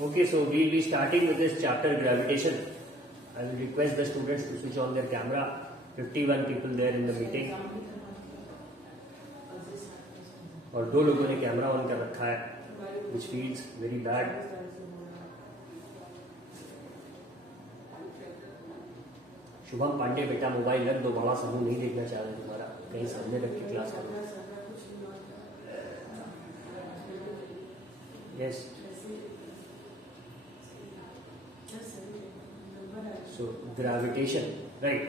Okay, so we'll be starting with this chapter, gravitation. I will request the students to switch on their camera. 51 people there in the meeting. और 2 लोगों ने camera on कर रखा है, which feels very bad. Shubham Pandey, बेटा mobile रख दो, बड़ा समूह नहीं देखना चाह रहे तुम्हारा, कहीं सामने रख के क्लास करो. Yes. So gravitation, right?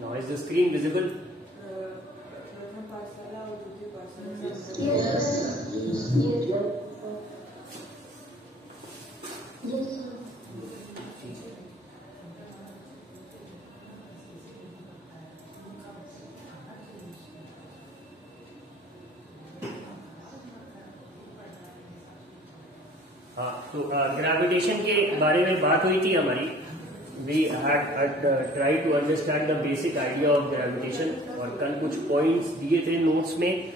Now is the screen visible? Yes. हाँ, तो ग्रेविटेशन के बारे में बात हुई थी हमारी. We had tried to understand the basic idea of gravitation और कल कुछ points दिए थे notes में.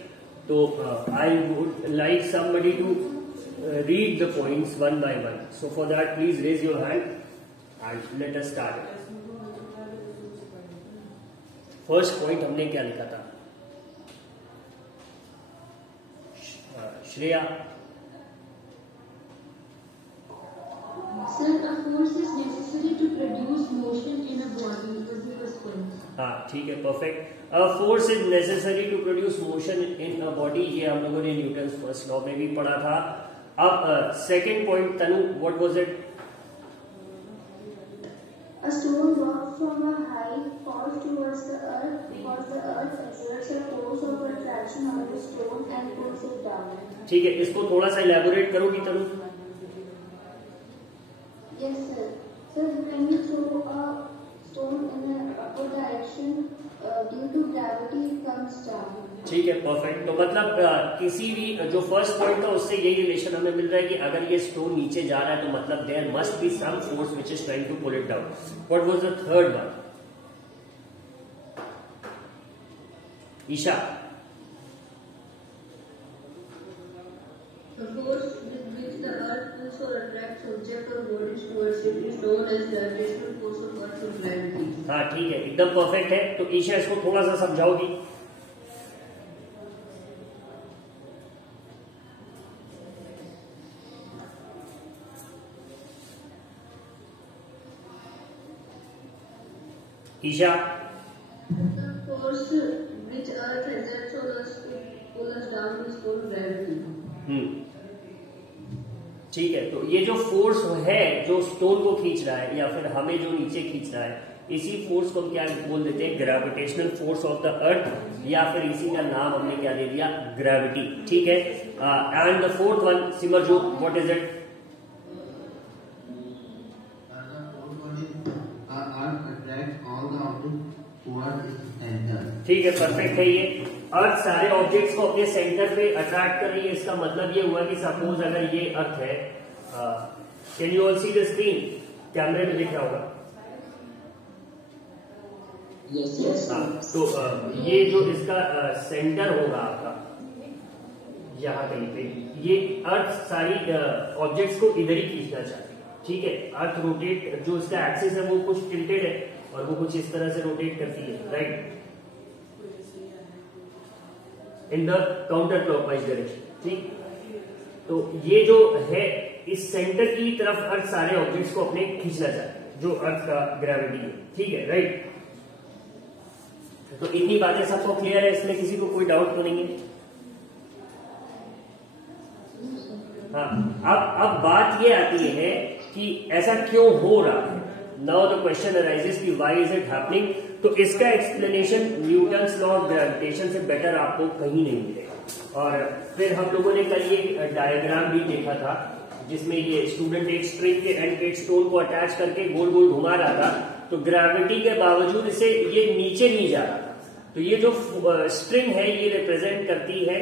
तो I would like somebody to read the points one by one. So for that, please raise your hand and let us start. First point हमने क्या लिखा था? Shreya. Sir, a force is necessary to produce motion in a body. Was the first point. हाँ, ठीक है, perfect. A force is necessary to produce motion in a body. ये हम लोगों ने न्यूटन्स फर्स्ट लॉ में भी पढ़ा था. अब second point Tanu, what was it? A stone dropped from a height falls towards the earth because the earth exerts a force of attraction on the stone and pulls it down. ठीक है, इसको थोड़ा सा elaborate करोगी तनु? Yes, sir. Sir, when you throw a stone in an upward direction, due to gravity, it comes down. ठीक है, perfect. तो मतलब किसी भी जो फर्स्ट पॉइंट था उससे यही रिलेशन हमें मिल रहा है कि अगर ये स्टोन नीचे जा रहा है तो मतलब there must be some force which is trying to pull it down. What was the third one? Isha. The force with which the earth pulls or attracts object or bodies towards it is known as gravitational force of earth or gravity. हाँ, ठीक है, एकदम perfect है. तो ईशा इसको थोड़ा सा समझाओगी? Isha. The force which earth exerts on us to pull us down is called gravity. ठीक है, तो ये जो फोर्स है जो स्टोन को खींच रहा है या फिर हमें जो नीचे खींच रहा है, इसी फोर्स को हम क्या बोल देते हैं? ग्रेविटेशनल फोर्स ऑफ द अर्थ, या फिर इसी का नाम हमने क्या दे दिया? ग्रेविटी. ठीक है. And the fourth one, Simarjot, what is it? ठीक है, परफेक्ट है. ये अर्थ सारे ऑब्जेक्ट्स को अपने सेंटर पे अट्रैक्ट कर रही है. इसका मतलब ये हुआ कि सपोज अगर ये अर्थ है, can you all see the screen? कैमरे में दिख रहा होगा. हाँ, तो ये जो इसका सेंटर होगा आपका यहाँ कहीं पे, ये अर्थ सारी ऑब्जेक्ट्स को इधर ही खींचना चाहती है. ठीक है. अर्थ रोटेट, जो इसका एक्सिस है वो कुछ टिल्टेड है और वो कुछ इस तरह से रोटेट करती है, right, in the counter clockwise direction. ठीक. तो ये जो है इस सेंटर की तरफ अर्थ सारे ऑब्जेक्ट्स को अपने खींचना चाहती है. जो अर्थ का ग्रेविटी है, ठीक है, राइट। तो इतनी बातें सबको क्लियर है, इसमें किसी को कोई डाउट तो नहीं है? हाँ, अब बात ये आती है कि ऐसा क्यों हो रहा है। नाउ द क्वेश्चन अराइजेस कि व्हाई इज इट हैपनिंग। तो इसका explanation Newton's law of gravitation से बेटर आपको कहीं नहीं मिलेगा। और फिर हम लोगों ने कल ये डायग्राम भी देखा था जिसमें ये स्टूडेंट एक स्ट्रिंग के एंड पे एक स्टोन को अटैच करके गोल गोल घुमा रहा था, तो ग्रेविटी के बावजूद इसे ये नीचे नहीं जा रहा था। तो ये जो स्ट्रिंग है ये रिप्रेजेंट करती है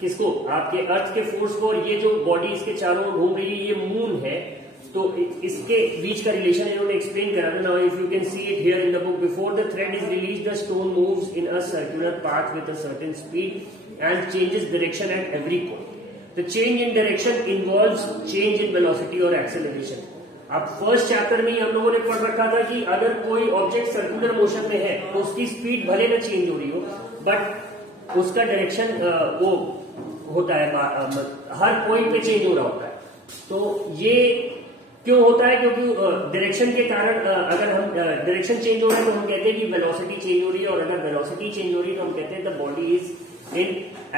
किसको, आपके अर्थ के फोर्स को, और ये जो बॉडी इसके चारों ओर घूम रही है ये मून है। तो इसके बीच का रिलेशन इन्होंने एक्सप्लेन करा था। Now if you can see it here in the book, before the thread is release the stone moves in a circular path with a certain speed and changes direction at every point. The change in direction involves change in velocity और acceleration. अब first chapter में ही हम लोगों ने पढ़ रखा था कि अगर कोई ऑब्जेक्ट सर्कुलर मोशन में है तो उसकी स्पीड भले ना चेंज हो रही हो, बट उसका डायरेक्शन वो होता है, हर पॉइंट पे चेंज हो रहा होता है। तो ये क्यों होता है? क्योंकि डायरेक्शन के कारण अगर हम डायरेक्शन चेंज हो रहा है तो हम कहते हैं कि वेलोसिटी चेंज हो रही है, और अगर वेलोसिटी चेंज हो रही है तो हम कहते हैं the body is in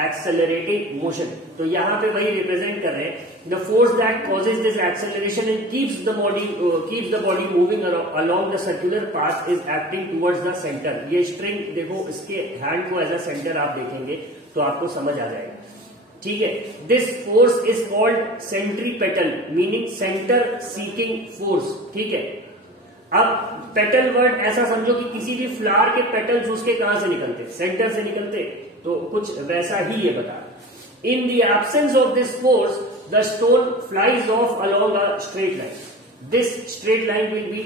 accelerating motion. तो यहाँ पे वही रिप्रेजेंट कर रहे हैं, the force that causes this acceleration and keeps the body moving along the circular path is acting towards the centre. ये स्ट्रिंग देखो, इसके हैंड को एज अ सेंटर आप देखेंगे तो आपको समझ आ जाएगा, ठीक है। This force is called centripetal, meaning centre seeking force, ठीक है। अब पेटल वर्ड ऐसा समझो कि किसी भी फ्लावर के पेटल्स उसके कहां से निकलते, सेंटर से निकलते, तो कुछ वैसा ही ये बता। In the absence of this force the stone flies off along a straight line. This straight line will be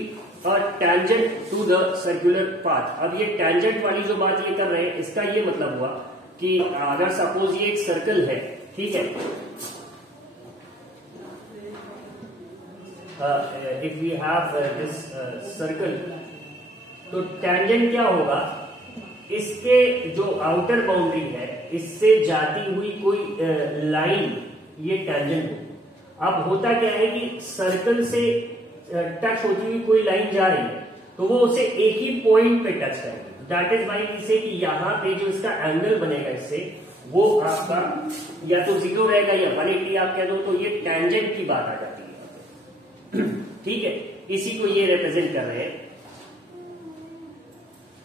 a tangent to the circular path. अब ये टैंजेंट वाली जो बात ये कर रहे हैं, इसका ये मतलब हुआ कि अगर सपोज ये एक सर्कल है, ठीक है, if we have this circle, तो टैंजेंट क्या होगा, इसके जो आउटर बाउंड्री है इससे जाती हुई कोई लाइन ये टैंजेंट हो। अब होता क्या है कि सर्कल से टच होती हुई कोई लाइन जा रही है तो वो उसे एक ही पॉइंट पे टच करेगी। दैट इज वाई इसे कि यहाँ पे जो इसका एंगल बनेगा इससे, वो आपका या तो 0 रहेगा या 180 आप कह दो, तो ये टैंजेंट की बात आ जाती है, ठीक है। इसी को ये रिप्रेजेंट कर रहे हैं,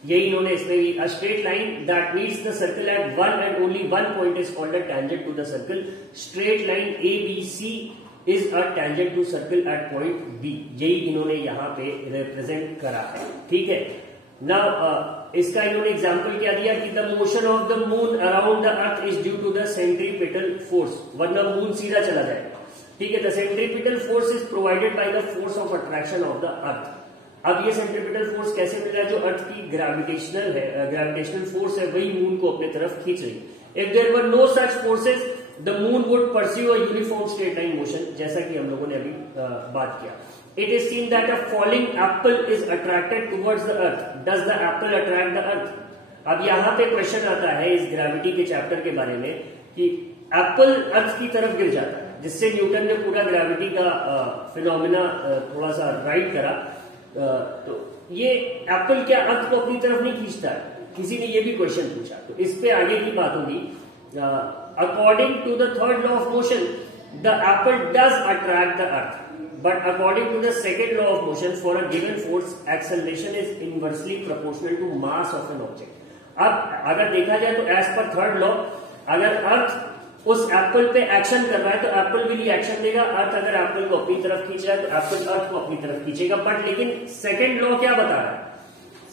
यही इन्होंने इसमें भी, a straight line that meets the circle at one and only one point is called a tangent to the circle. Straight line ABC is a tangent to circle at point B। यही इन्होंने यहाँ पे represent करा है, ठीक है। Now इसका इन्होंने एग्जांपल क्या दिया कि the motion of the moon around the earth is due to the centripetal force, वरना मून सीधा चला जाएगा, ठीक है। The centripetal force is provided by the force of attraction of the earth. अब ये सेंट्रीपिटल फोर्स कैसे मिल रहा है? जो अर्थ की ग्रेविटेशनल फोर्स है वही मून को अपने तरफ खींच रही है। If there were no such forces the moon would pursue a uniform straight line motion, जैसा कि हम लोगों ने अभी बात किया। It is seen that a falling apple is attracted towards the earth. Does the apple attract the earth? अब यहाँ पे क्वेश्चन आता है इस ग्रेविटी के चैप्टर के बारे में कि एप्पल अर्थ की तरफ गिर जाता है, जिससे न्यूटन ने पूरा ग्रेविटी का फिनोमिना थोड़ा सा राइट करा। तो ये एप्पल क्या अर्थ को अपनी तरफ नहीं खींचता है? किसी ने ये भी क्वेश्चन पूछा, तो इस पे आगे की बात होगी। According to the third law of motion the apple does attract the earth, but according to the second law of motion, for a given force acceleration is inversely proportional to mass of an object. अब अगर देखा जाए तो as per third law, अगर अर्थ उस Apple पे action कर रहा है तो एप्पल भी रिएक्शन देगा। अर्थ अगर एप्पल को अपनी तरफ खींच रहा है तो एप्पल अर्थ को अपनी तरफ खींचेगा। बट लेकिन सेकेंड लॉ क्या बता रहा है?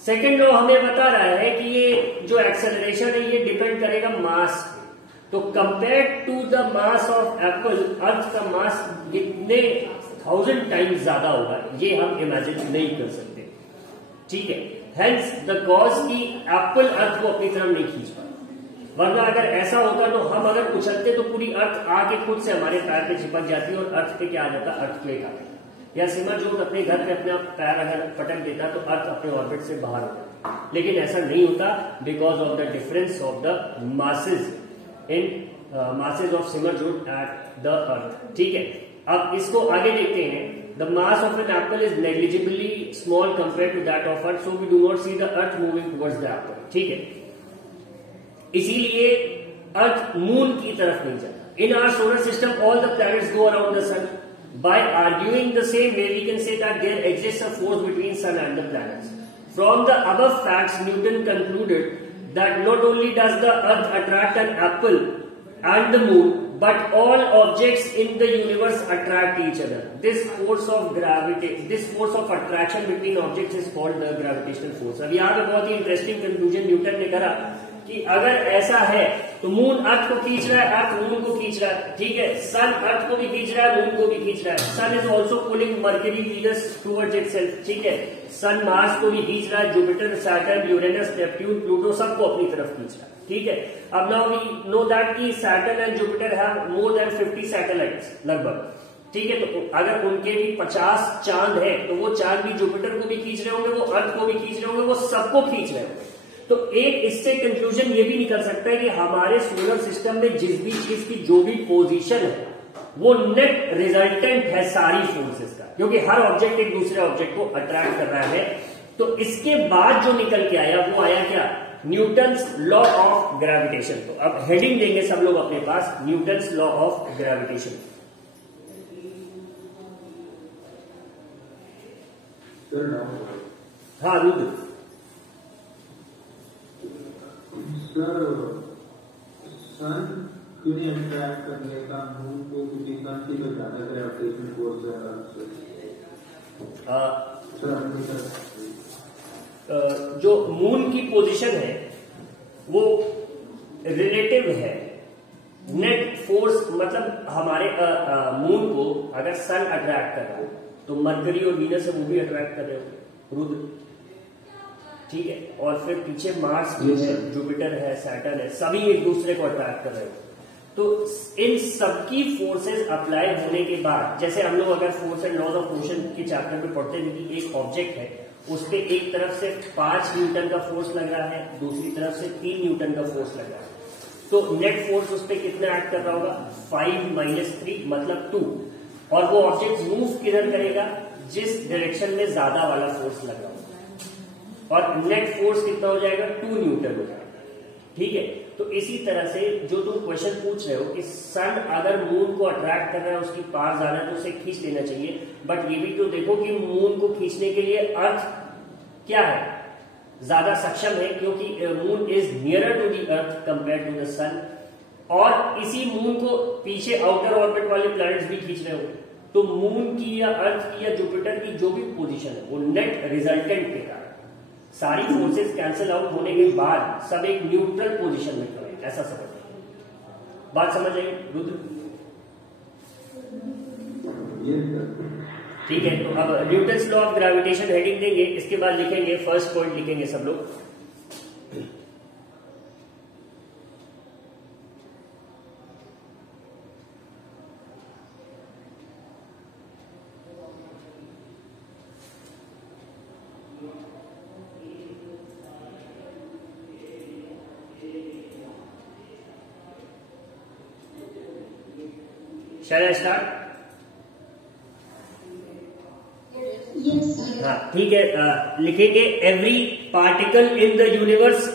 सेकेंड लॉ हमें बता रहा है कि ये जो एक्सेलरेशन है ये डिपेंड करेगा मास पे। तो compare to the mass of apple, earth का मास कितने 1000 टाइम्स ज्यादा होगा, ये हम इमेजिन नहीं कर सकते, ठीक है। हेंस द कॉज की एप्पल अर्थ को अपनी तरफ नहीं खींच पाता, वरना अगर ऐसा होता तो हम अगर उछलते तो पूरी अर्थ आके खुद से हमारे पैर पे चिपक जाती और अर्थ पे क्या आ जाता, अर्थक्वेक आ जाता। या सिमरजोत अपने घर पे अपना पैर अगर पटक देता तो अर्थ अपने ऑर्बिट से बाहर हो जाता, लेकिन ऐसा नहीं होता because of the difference of the masses in masses of Simarjot at the earth, ठीक है। अब इसको आगे देखते हैं the mass of an apple is negligibly small compared to that of earth, so we do not see the earth moving towards the apple. ठीक है, इसीलिए अर्थ मून की तरफ नहीं जाता. In our solar system, all the planets go around the sun. By arguing the same way, we can say that there exists a force between sun and the planets. From the above facts, Newton concluded that not only does the earth attract an apple and the moon, but all objects in the universe attract each other. This force of attraction between objects is called the gravitational force. अब यहाँ पे बहुत ही interesting conclusion Newton ने करा कि अगर ऐसा है तो मून अर्थ को खींच रहा है, अर्थ मून को खींच रहा है. ठीक है, सन अर्थ को भी खींच रहा है, मून को भी खींच रहा है. Sun is also pulling Mercury Venus towards itself. ठीक है, सन मार्स को भी खींच रहा है, Jupiter, Saturn, Uranus, Neptune, Pluto सबको अपनी तरफ खींच रहा है. ठीक है, अब नाउ वी नो दैट कि Saturn and Jupiter have more than 50 satellites लगभग. ठीक है, तो अगर उनके भी 50 चांद है तो वो चांद भी जुपिटर को भी खींच रहे होंगे, वो अर्थ को भी खींच रहे होंगे, वो सबको खींच रहे होंगे. तो एक इससे कंक्लूजन ये भी निकल सकता है कि हमारे सोलर सिस्टम में जिस भी चीज की जो भी पोजीशन है वो नेट रिजल्टेंट है सारी फोर्सेस का, क्योंकि हर ऑब्जेक्ट एक दूसरे ऑब्जेक्ट को अट्रैक्ट कर रहा है. तो इसके बाद जो निकल के आया वो आया क्या, न्यूटन्स लॉ ऑफ ग्रेविटेशन. तो अब हेडिंग देंगे सब लोग अपने पास, न्यूटन्स लॉ ऑफ ग्रेविटेशन. हाँ रुद्र. सर, सन क्यों नहीं अट्रैक्ट करने का मून को, क्योंकि सन की तो ज्यादा ग्रेविटेशन फोर्स है. जो मून की पोजीशन है वो रिलेटिव है. नेट फोर्स मतलब हमारे मून को अगर सन अट्रैक्ट कर रहा है तो मरकरी और वीनस है वो भी अट्रैक्ट कर रहे हो रुद्र. ठीक है, और फिर पीछे मार्स भी है, जुपिटर है, सैटर्न है, सभी एक दूसरे को अट्रैक्ट कर रहे हो. तो इन सबकी फोर्सेस अप्लाई होने के बाद, जैसे हम लोग अगर force and laws of motion के चैप्टर में पढ़ते हैं कि एक ऑब्जेक्ट है उस पे एक तरफ से 5 न्यूटन का फोर्स लग रहा है, दूसरी तरफ से 3 न्यूटन का फोर्स लग रहा है, तो नेट फोर्स उस पर कितना एक्ट कर रहा होगा, 5 - 3 मतलब 2. और वो ऑब्जेक्ट मूव किधर करेगा, जिस डायरेक्शन में ज्यादा वाला फोर्स लग रहा होगा, और नेट फोर्स कितना हो जाएगा, 2 न्यूटन हो जाएगा. ठीक है, तो इसी तरह से जो तुम क्वेश्चन पूछ रहे हो कि सन अगर मून को अट्रैक्ट कर रहा है, उसकी पार जाना है तो उसे खींच लेना चाहिए. बट ये भी तो देखो कि मून को खींचने के लिए अर्थ क्या है, ज्यादा सक्षम है, क्योंकि moon is nearer to the earth compare to the sun. और इसी मून को पीछे आउटर ऑर्बिट वाले प्लैनेट्स भी खींच रहे हो. तो मून की या अर्थ की या जुपिटर की जो भी पोजीशन है वो नेट रिजल्टेंट के कारण सारी फोर्सेस कैंसिल आउट होने के बाद सब एक न्यूट्रल पोजीशन में खड़े, ऐसा समझ. बात समझ आई रुद्र? ठीक है, तो अब Newton's law of gravitation heading देंगे, इसके बाद लिखेंगे फर्स्ट पॉइंट लिखेंगे सब लोग. Shall I start? Yes. हाँ ठीक है, लिखेंगे every particle in the universe,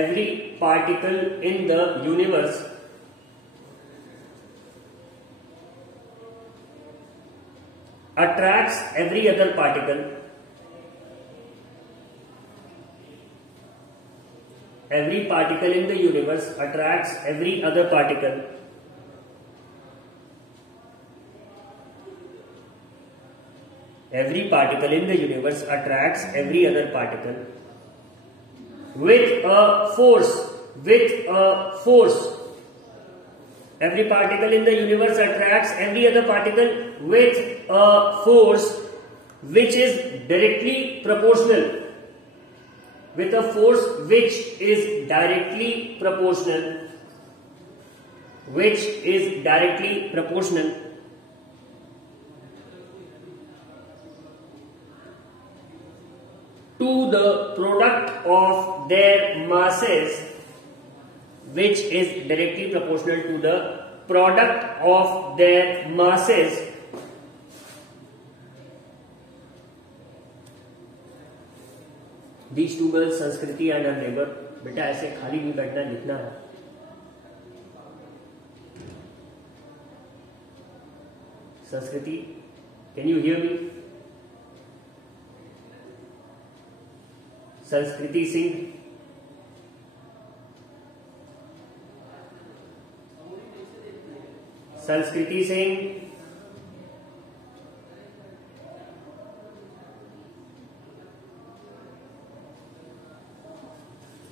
every particle in the universe attracts every other particle, every particle in the universe attracts every other particle, every particle in the universe attracts every other particle with a force, every particle in the universe attracts every other particle with a force which is directly proportional, with a force which is directly proportional, which is directly proportional to the product of their masses, which is directly proportional to the product of their masses these two girls, संस्कृति and her neighbor. बेटा ऐसे खाली नहीं बैठना, लिखना है. संस्कृति, can you hear me? संस्कृति सिंह. संस्कृति सिंह.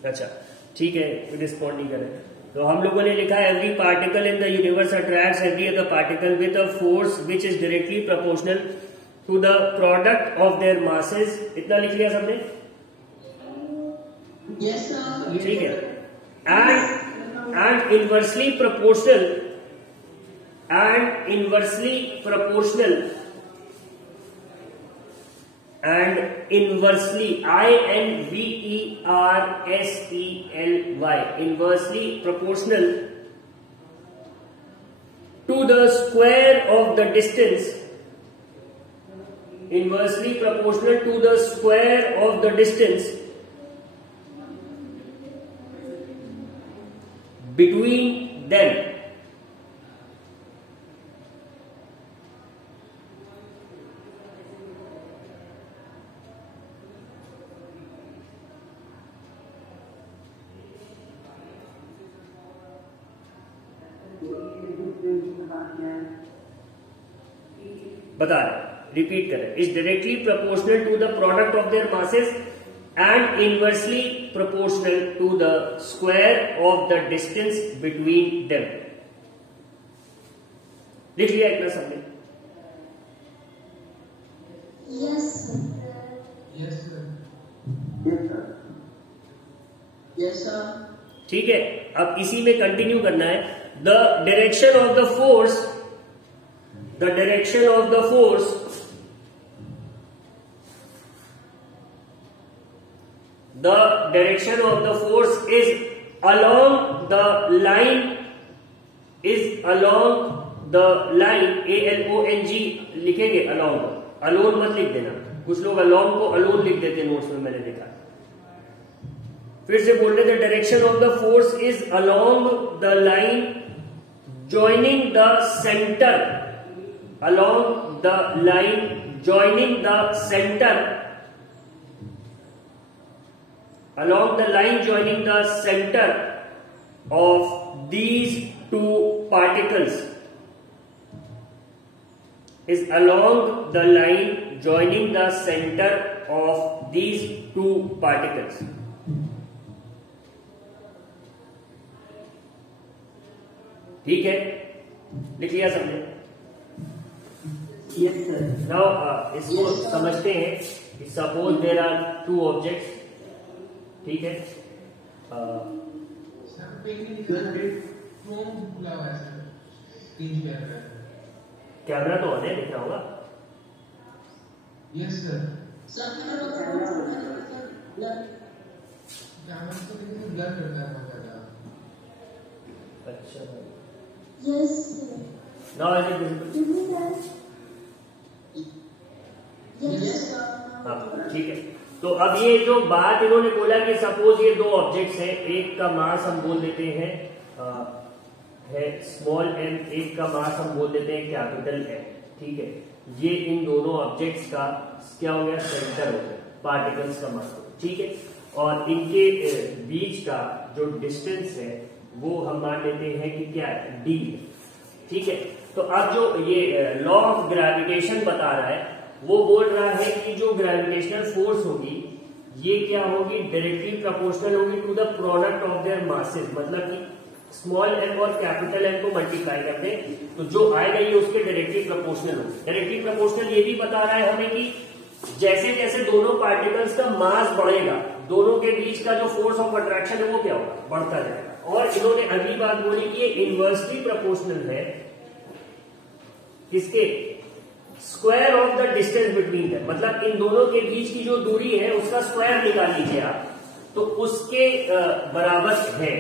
अच्छा ठीक है, रिस्पॉन्ड नहीं कर रहे. तो हम लोगों ने लिखा every particle in the universe attracts every other particle with a force which is directly proportional to the product of their masses. इतना लिख लिया सबने? Yes, sir. ठीक है. And inversely proportional and inversely proportional inversely proportional to the square of the distance, inversely proportional to the square of the distance between them. बता रहे, repeat करें. Is directly proportional to the product of their masses and inversely proportional to the square of the distance between them. लिख लिया इतना सबने? Yes, sir. Yes, sir. Yes, sir. ठीक है. अब इसी में कंटिन्यू करना है. The direction of the force, the direction of the force is along the line ALONG लिखेंगे. alone मत लिख देना. कुछ लोग along को alone लिख देते नोट्स में, मैंने देखा. फिर से बोल रहे, the direction of the force is along the line joining the center, along the line joining the center, along the line joining the center of these two particles, is along the line joining the center of these two particles. ठीक है, लिख लिया सबने? Yes, sir. Now इसको समझते हैं. Suppose there are two objects. ठीक है. कैमरा तो ऑन है, दिखना होगा. Yes, sir. Sir, अच्छा. Yes, sir. Now is it visible? Give me that. Yes, sir. हाँ, ठीक है. तो अब ये जो बात इन्होंने बोला कि सपोज ये दो ऑब्जेक्ट्स हैं, एक का मास हम बोल देते हैं है स्मॉल m, एक का मास हम बोल देते हैं कैपिटल M. ठीक है. ये इन दोनों ऑब्जेक्ट्स का क्या हो गया? सेंटर हो गया, पार्टिकल्स का मास. ठीक है. और इनके बीच का जो डिस्टेंस है वो हम मान लेते हैं कि क्या है? d. ठीक है. तो अब जो ये लॉ ऑफ ग्रेविटेशन बता रहा है, वो बोल रहा है कि जो ग्रेविटेशनल फोर्स होगी ये क्या होगी? डायरेक्टली प्रोपोर्शनल होगी to the product of their masses. मतलब कि स्मॉल m और कैपिटल M को मल्टीप्लाई कर दे तो जो आएगा ये उसके डायरेक्टली प्रोपोर्शनल होगी. डायरेक्टली प्रोपोर्शनल ये भी बता रहा है हमें कि जैसे जैसे दोनों पार्टिकल्स का मास बढ़ेगा, दोनों के बीच का जो फोर्स ऑफ अट्रैक्शन है वो क्या होगा? बढ़ता जाएगा. और इन्होंने अगली बात बोली कि ये इनवर्सली प्रोपोर्शनल है किसके? Square of the distance between them. मतलब इन दोनों के बीच की जो दूरी है उसका स्क्वायर निकाल लीजिए आप, तो उसके बराबर है.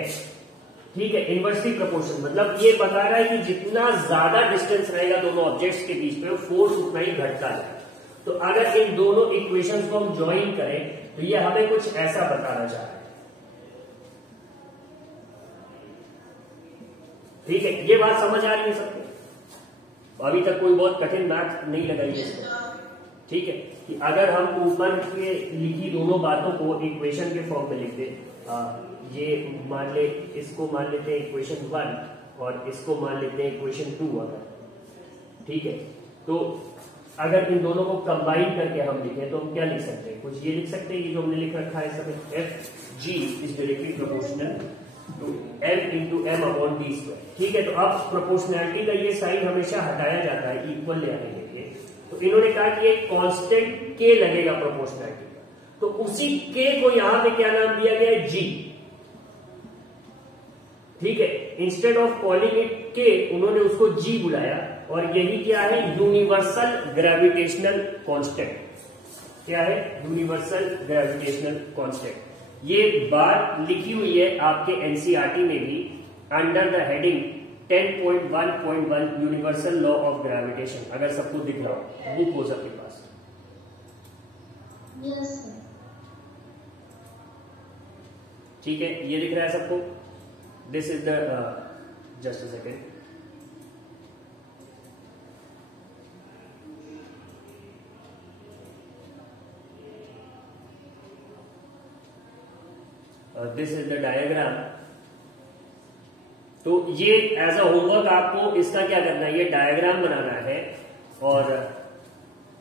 ठीक है. इनवर्सली प्रोपोर्शनल मतलब ये बता रहा है कि जितना ज्यादा डिस्टेंस रहेगा दोनों ऑब्जेक्ट्स के बीच में, फोर्स उतना ही घटता है. तो अगर इन दोनों इक्वेशंस को हम ज्वाइन करें तो ये हमें कुछ ऐसा बताना चाह रहा है। ठीक है, ये बात समझ आ रही है सबको? अभी तक कोई बहुत कठिन मैथ नहीं लगाई है इसको। ठीक है, कि अगर हम ऊपर के लिखी दोनों बातों को इक्वेशन के फॉर्म में लिख दें, ये मान ले, इसको मान लेते हैं इक्वेशन 1 और इसको मान लेते हैं इक्वेशन 2 अगर, ठीक है, तो अगर इन दोनों को कंबाइन करके हम लिखें तो हम क्या लिख सकते हैं? कुछ ये लिख सकते हैं, ये जो हमने लिख रखा है सब, F G is directly proportional to M into M upon D square. ठीक है, तो अब प्रोपोर्शनैलिटी का ये साइन हमेशा हटाया जाता है इक्वल ले आने के लिए, तो इन्होंने कहा कि एक कांस्टेंट के लगेगा प्रोपोर्शनैलिटी का, तो उसी के को यहां पे क्या नाम दिया गया है? जी। ठीक है, इंस्टेड ऑफ कॉलिंग इट के उन्होंने उसको जी बुलाया, और यही क्या है? Universal gravitational constant. क्या है? Universal gravitational constant. ये बात लिखी हुई है आपके एनसीईआरटी में भी under the heading 10.1.1 universal law of gravitation. अगर सबको दिख रहा हो, बुक हो सबके पास? Yes. ठीक है, ये दिख रहा है सबको? This is the just a second, this is the diagram. तो ये एज अ होमवर्क आपको इसका क्या करना है? ये डायग्राम बनाना है और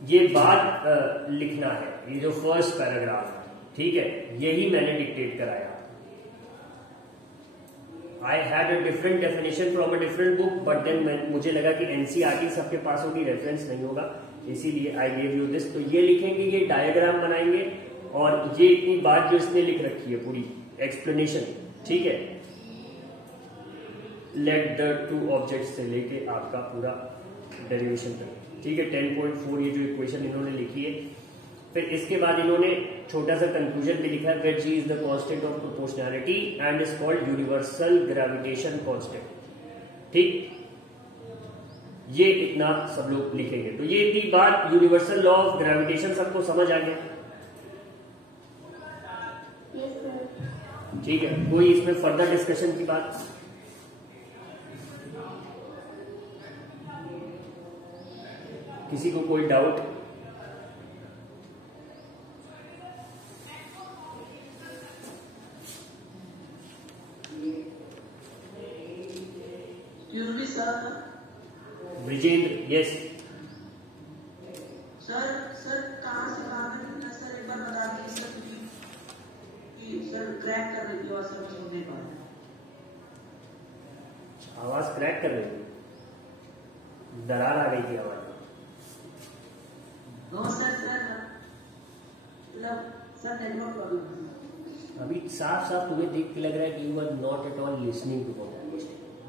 ये बात लिखना है, ये जो फर्स्ट पैराग्राफ है, ठीक है, यही मैंने डिक्टेट कराया। I had a different definition from a different book, but then मुझे लगा कि एनसीईआरटी सबके पास होगी, रेफरेंस नहीं होगा, इसीलिए आई गिव यू दिस। तो ये लिखेंगे, ये डायग्राम बनाएंगे, और ये इतनी बात जो इसने लिख रखी है पूरी एक्सप्लेनेशन, ठीक है, लेट द टू ऑब्जेक्ट्स से लेके आपका पूरा डेरिवेशन तक, ठीक है, 10.4 ये जो इक्वेशन इन्होंने लिखी है। फिर इसके बाद इन्होंने छोटा सा कंक्लूजन भी लिखा है, that G is the constant of proportionality and is called universal gravitation constant. ठीक, ये इतना सब लोग लिखेंगे। तो ये इतनी बात यूनिवर्सल लॉ ऑफ ग्रेविटेशन सबको समझ आ गया? Yes, sir. ठीक है, कोई इसमें फर्दर डिस्कशन की बात? किसी को कोई doubt? Brijendra, yes sir. Sir कहाँ से कहाँ तक कितना सर एक बार बता दीजिए सर, कि सर क्रैक कर रही थी और सर समझ नहीं पा रहे। आवाज क्रैक कर रही थी, दरार आ गई थी आवाज। नो सर, सर मतलब सर नेटवर्क प्रॉब्लम। अभी साफ साफ तुम्हें देख के लग रहा है कि you are not at all listening to what,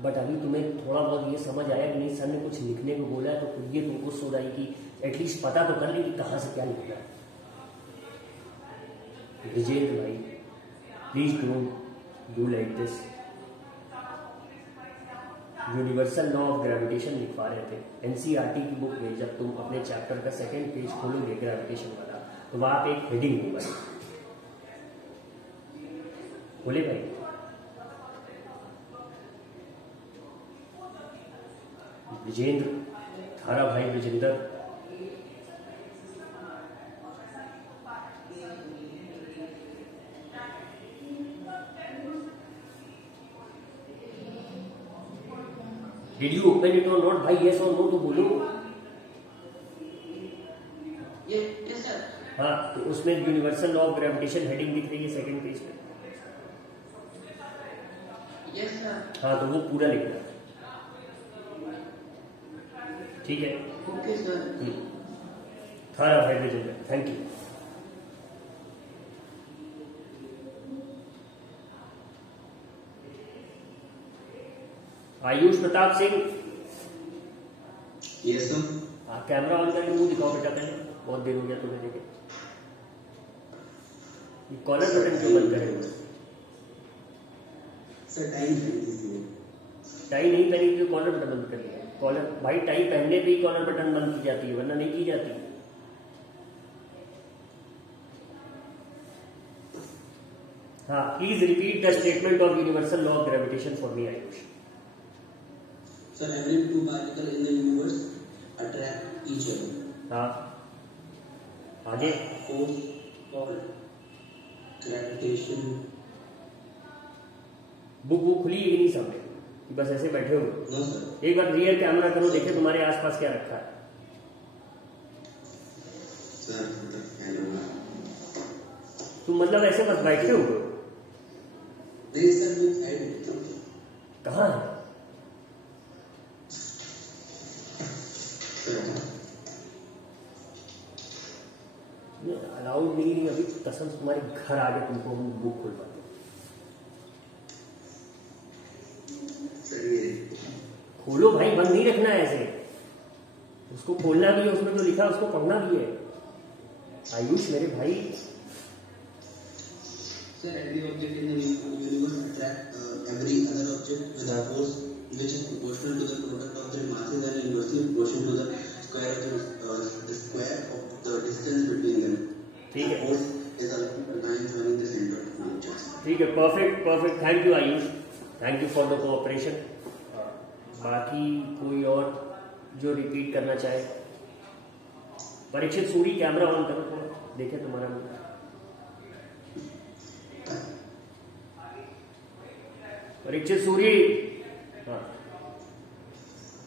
but अभी तुम्हें थोड़ा बहुत ये समझ आया कि नहीं सर ने कुछ लिखने को बोला है, तो ये तुमको सोच रही कि एटलीस्ट पता तो कर ले कि कहां से क्या लिखना है। विजेंद्र भाई, please don't do like this. Universal law of gravitation लिखवा रहे थे एनसीईआरटी की बुक में। जब तुम अपने चैप्टर का सेकंड पेज खोलोगे ग्रेविटेशन वाला, तो वहां पे एक हेडिंग होगा, बोले भाई, विजेंद्र, थारा भाई Vijendra, did you open it और नॉट भाई? यस और नो तो बोलो। Yes sir. हाँ, तो उसमें universal law of gravitation heading दिख रही है सेकंड पेज पे। Yes sir. हाँ, तो वो पूरा लिखना है, ठीक है? Okay sir. थारा भाई Vijendra, thank you. Ayush Pratap Singh, yes sir. हाँ, कैमरा ऑन करके मुंह दिखाओ बेटा, पहले बहुत देर हो गया तुम्हें देखे। ये कॉलर बटन क्यों बंद करे? सर टाइम है, टाई नहीं पहनी तो कॉलर बटन बंद कर लिया। कॉलर भाई, टाई पहनने पे ही कॉलर बटन बंद की जाती है, वरना नहीं की जाती। हाँ, please repeat the statement of universal law of gravitation for me Ayush. Sir, every two particles in the universe attract each other. हाँ, आगे। Force called gravitation. बुक खुली है कि नहीं सामने, बस ऐसे बैठे हो? No sir. एक बार रियर कैमरा करो, देखे तुम्हारे आसपास क्या रखा है। Sir, I don't know. तुम मतलब ऐसे बस बैठे हो? नहीं सर, बुक है। कहाँ है? अलाउड नहीं, अभी कसम तुम्हारे घर आके तुमको हम बुक खोल पाते। खोलो भाई, बंद नहीं रखना है ऐसे, उसको खोलना भी है, उसमें जो लिखा है उसको पढ़ना भी है। आयुष मेरे भाई। Sir, every object in the universe attracts every other object with a force which is proportional to the product of their masses and inversely proportional to the square of the distance between them. ठीक है, Force is a line joining the center of nature. ठीक है, perfect perfect. Thank you Ayush, thank you for the cooperation. बाकी कोई और जो repeat करना चाहे? परीक्षित सूरी, कैमरा ऑन करो थोड़ा, देखे तुम्हारा मुंह। परीक्षित सूरी, हाँ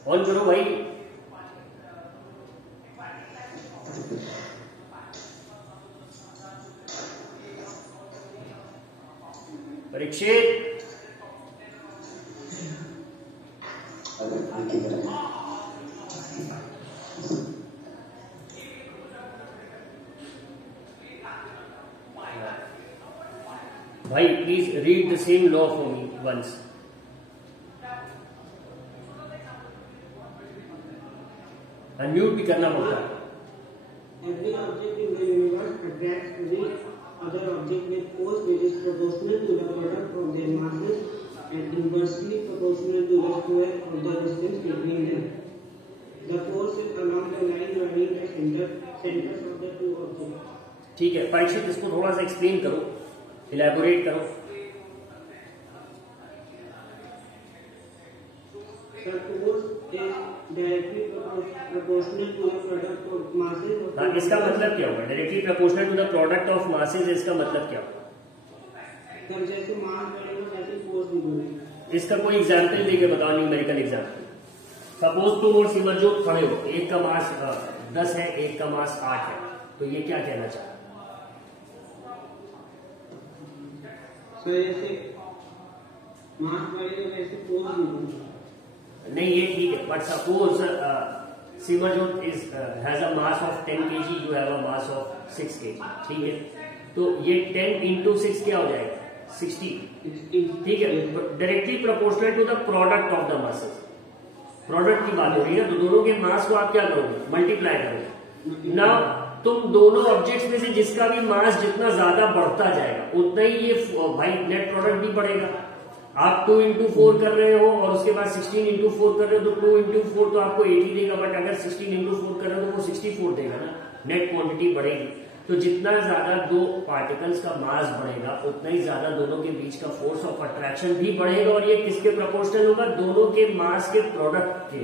ऑन करो भाई। परीक्षित, भाई please read the same law for me once. Unmute भी करना पड़ता है। Every object in the universe attracts every other object with force which is proportional to the product of their masses and inversely proportional to the square of the distance between them. The force is along the line joining the centers of the two objects. ठीक है परीक्षित, इसको थोड़ा सा explain करो, elaborate करो। The force is directly proportional to the product of masses. हाँ, इसका मतलब क्या होगा? Directly proportional to the product of masses, इसका मतलब क्या होगा? सर जैसे मास बढ़ेगा वैसे फोर्स भी बढ़ेगा। इसका कोई एग्जाम्पल देके बताओ, न्यूमेरिकल एग्जाम्पल। सपोज तुम और सिमरजोत खड़े हो, एक का मास 10 है, एक का मास 8 है, तो ये क्या कहना चाह रहा है? सर जैसे मास बढ़ेगा वैसे फोर्स भी बढ़ेगा। नहीं ये ठीक है, but suppose Simarjot has a mass of 10 kg, you have a mass of 6 kg, ठीक है? तो ये 10 into 6 क्या हो जाएगा? 60, ठीक है? Directly proportional to the product of the masses. Product की बात हो रही है, तो दोनों के मास को आप क्या करोगे? मल्टीप्लाई करोगे। ना तुम दोनों ऑब्जेक्ट्स में से जिसका भी मास जितना ज्यादा बढ़ता जाएगा उतना ही ये भाई नेट प्रोडक्ट भी बढ़ेगा। आप 2 into 4 कर रहे हो और उसके बाद 16 into 4 कर रहे हो, तो 2 into 4 तो आपको 80 देगा, बट अगर 16 into 4 कर रहे हो तो वो 64 देगा ना, नेट क्वांटिटी बढ़ेगी। तो जितना ज्यादा दो पार्टिकल्स का मास बढ़ेगा उतना ही ज्यादा दोनों के बीच का फोर्स ऑफ अट्रैक्शन भी बढ़ेगा, और ये किसके प्रोपोर्शनल होगा? दोनों के मास के प्रोडक्ट के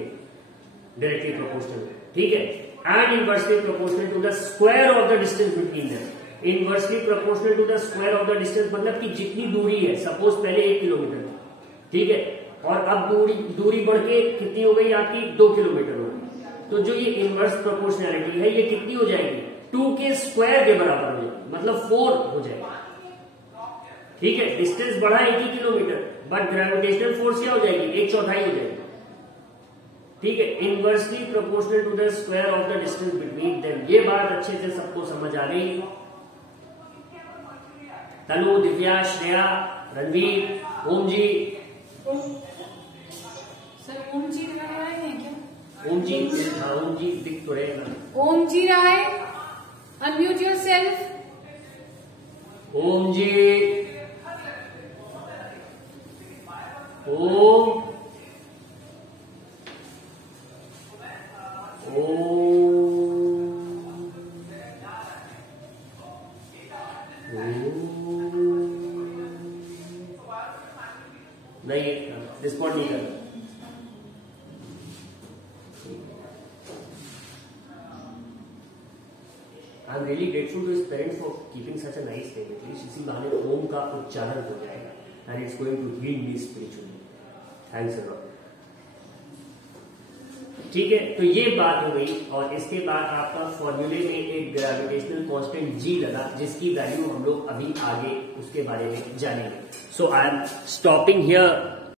डायरेक्टली प्रोपोर्शनल, ठीक है? And inversely proportional to the square of the distance between them. Inversely proportional to the square of the distance मतलब कि जितनी दूरी है, सपोज पहले 1 किलोमीटर, ठीक है, और अब दूरी बढ़ के कितनी हो गई आपकी? 2 किलोमीटर हो गई। तो जो ये इनवर्स प्रोपोर्शनैलिटी है ये कितनी हो जाएगी? 2 के स्क्वायर के बराबर हो जाएगी, मतलब 4 हो जाएगा, ठीक है? डिस्टेंस बढ़ा 1 किलोमीटर, बट ग्रेविटेशनल फोर्स क्या हो जाएगी? 1/4 हो जाएगी, ठीक है? Inversely proportional to the square of the distance between them. ये बात अच्छे से सबको समझ आ गई? तनु, दिव्या, श्रेया, रणवीर, ओम जी। सर ओम जी राय है क्या? ओम जी, हाँ ओम जी दिख तो रहे ना। ओम जी राय, अनम्यूट योरसेल्फ। ओम जी, ओम ओम नहीं रिस्पॉन्ड नहीं कर रहा। I am really grateful to his parents for keeping such a nice name. At least इसी बहाने ओम का उच्चारण हो जाएगा and it's going to heal me spiritually. Thanks a lot. ठीक है, तो ये बात हो गई और इसके बाद आपका फॉर्मूले में एक ग्रेविटेशनल कांस्टेंट जी लगा जिसकी वैल्यू हम लोग अभी आगे उसके बारे में जानेंगे। सो आई एम स्टॉपिंग हियर